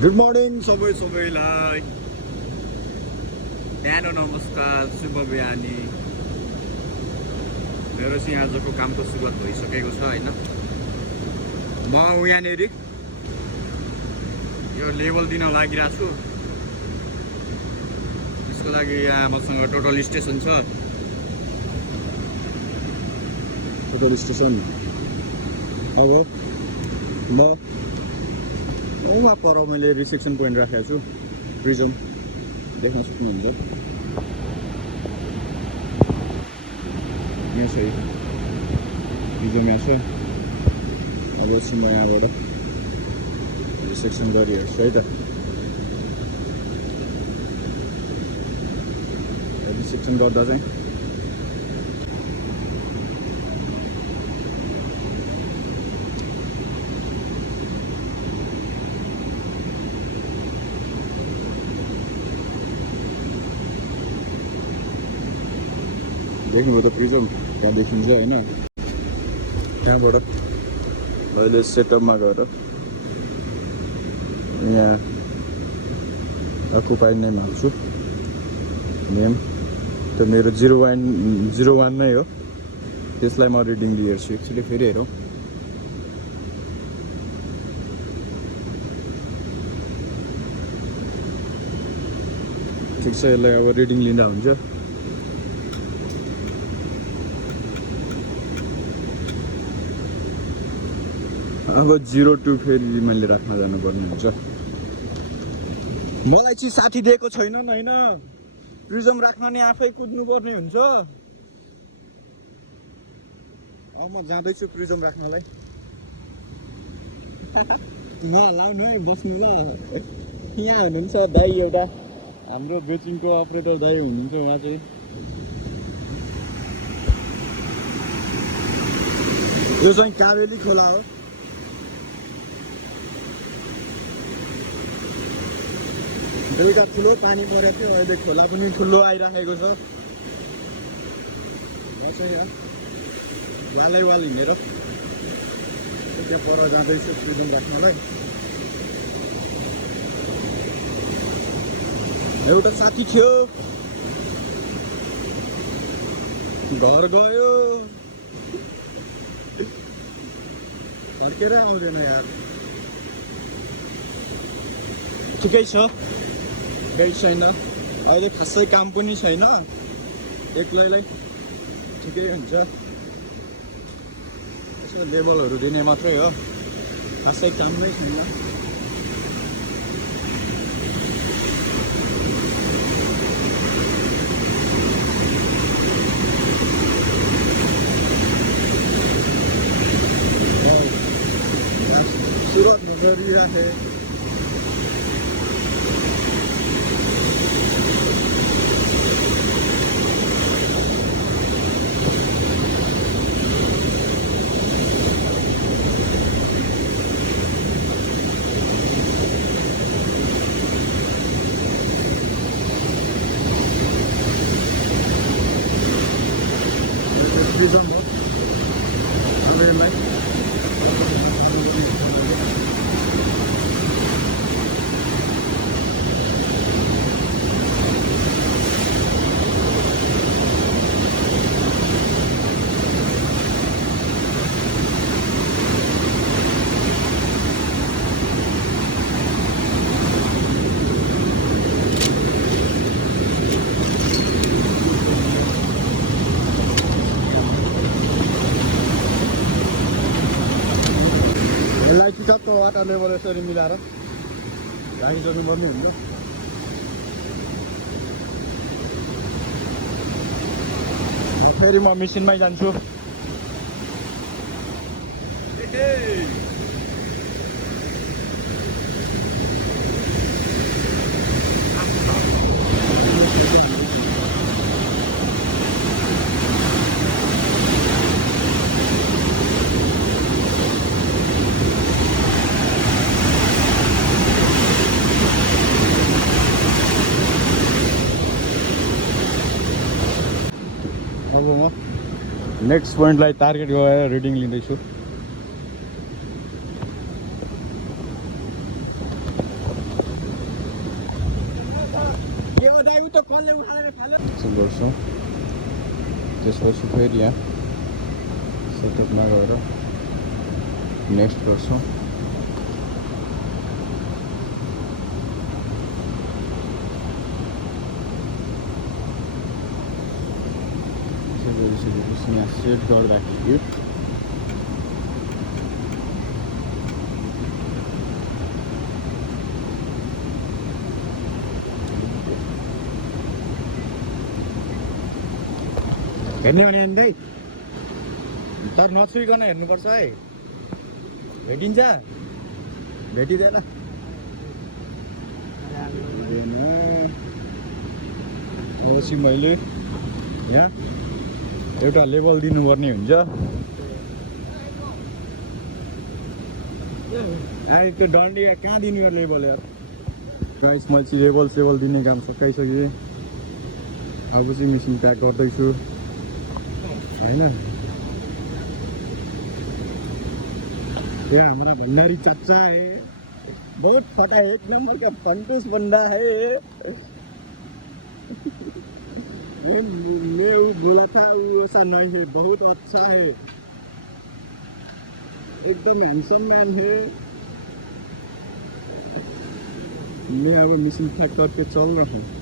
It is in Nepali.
गुड मर्निङ सबैलाई न्यानो नमस्कार शुभ बिहानी। मेरो चाहिँ आजको कामको सुरुवात भइसकेको छ हैन। म यहाँनेरि यो लेभल दिन लागिरहेको छु। त्यसको लागि यहाँ मसँग टोटल स्टेसन छ। टोटल स्टेसन अब म वहाँ पर मैले रिसेप्सन पोइन्ट राखेको छु। प्रिजम देख्न सक्नुहुन्छ। यहाँ छ प्रिजम यहाँ छ। अब एकछिन म यहाँबाट रिसेप्सन गरिहेर्छु है त। रिसेप्सन गर्दा चाहिँ देख्नुभयो त प्रिजम त्यहाँ देखिन्छ होइन। त्यहाँबाट अहिले सेटअपमा गएर यहाँ अकुपाई नेम हाल्छु। नेम त मेरो 01 नै हो। त्यसलाई म रिडिङ दिइहेर्छु एकचोटि फेरि हेरौँ। ठिक छ, यसलाई अब रिडिङ लिँदा हुन्छ। अब 02 फेरि मैले राख्न जानुपर्ने हुन्छ। मलाई चाहिँ साथी दिएको छैनन् होइन। प्रिजम राख्न नै आफै कुद्नुपर्ने हुन्छ। अब म जाँदैछु प्रिजम राख्नलाई। लाउनु है, बस्नु ल। यहाँ हुनुहुन्छ दाइ, एउटा हाम्रो बेचिङको अपरेटर दाइ हुनुहुन्छ। उहाँ चाहिँ यो चाहिँ काबेली खोला हो। बेलुका ठुलो पानी परेको थियो। अहिले खोला पनि ठुलो आइराखेको छ। म चाहिँ यहाँ वालै वाल हिँडेर त्यहाँ पर जाँदैछु प्रिजम राख्नलाई। एउटा साथी थियो, घर गयो, फर्केरै आउँदैन यार। ठिकै छ, केही छैन अहिले। खासै काम पनि छैन, एक्लैलाई ठिकै हुन्छ। यसो लेबलहरू दिने मात्रै हो, खासै काम नै छैन। सुरुवात गरिराखे। प्रिजम हो हामीलाई। यसलाई ठिक्कको वाटर लेभल यसरी मिलाएर राखिसक्नु पर्ने हुन्छ। फेरि म मेसिनमै जान्छु। अब म नेक्स्ट पोइन्टलाई टार्गेट गरेर रिडिङ लिँदैछु। यसो गर्छौँ त्यसपछि फेरि यहाँ सेटअपमा गएर नेक्स्ट गर्छौँ गरिसकेपछि यहाँ सेट गर्दाखेरि हेर्ने भने हेर्दै तर नछुइकन हेर्नुपर्छ है भेटिन्छ भेटिँदैन अवश्य मैले यहाँ एउटा लेबल दिनुपर्ने हुन्छ त्यो डन्डी कहाँ दिनु यो लेबल यार गाइस मैले चाहिँ लेबल दिने काम सकाइसकेँ अब चाहिँ मेसिन प्याक गर्दैछु हैन ये हमारा भंडारी चाचा है बहुत फटा है एक नंबर का फंटूस बंदा है मैं बोला था वो ऐसा नहीं है बहुत अच्छा है एकदम हैंडसम मैन है मैं अब मिशन पैक करके चल रहा हूँ